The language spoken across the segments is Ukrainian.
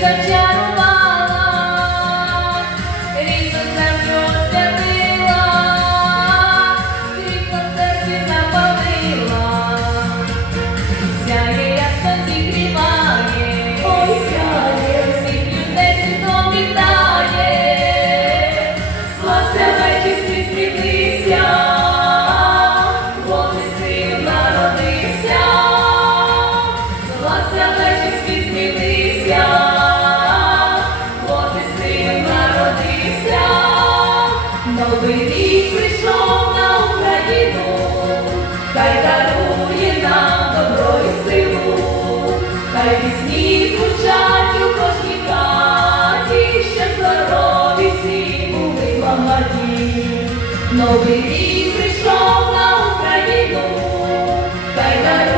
Such a новий рік прийшов на Україну, хай дарує нам добро і силу, хай пісні звучать у кожній хаті, ще здорові всі були багаті. Новий рік прийшов на Україну, хай дарує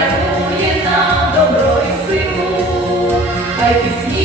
дарує нам добро і силу, хай пісні